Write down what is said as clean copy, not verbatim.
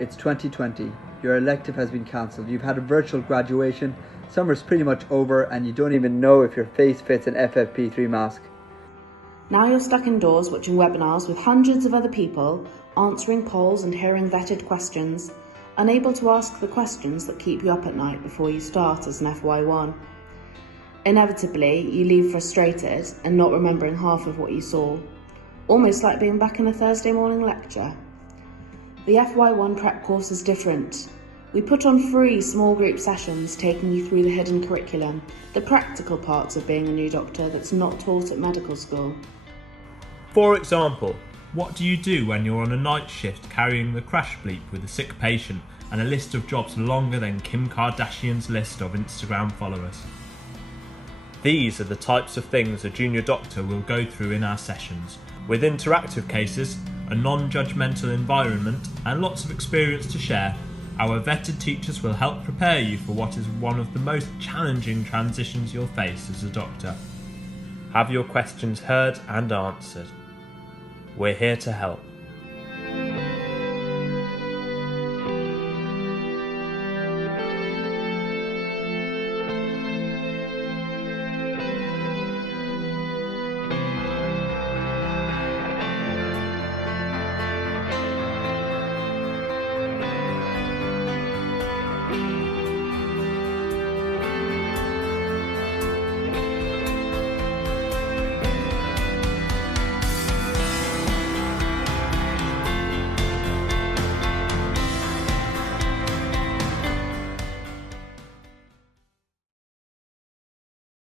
It's 2020. Your elective has been cancelled. You've had a virtual graduation. Summer's pretty much over and you don't even know if your face fits an FFP3 mask. Now you're stuck indoors watching webinars with hundreds of other people, answering polls and hearing vetted questions, unable to ask the questions that keep you up at night before you start as an FY1. Inevitably, you leave frustrated and not remembering half of what you saw, almost like being back in a Thursday morning lecture. The FY1 prep course is different. We put on free small group sessions taking you through the hidden curriculum, the practical parts of being a new doctor that's not taught at medical school. For example, what do you do when you're on a night shift carrying the crash bleep with a sick patient and a list of jobs longer than Kim Kardashian's list of Instagram followers? These are the types of things a junior doctor will go through in our sessions, with interactive cases, a non-judgmental environment and lots of experience to share. Our vetted teachers will help prepare you for what is one of the most challenging transitions you'll face as a doctor. Have your questions heard and answered. We're here to help.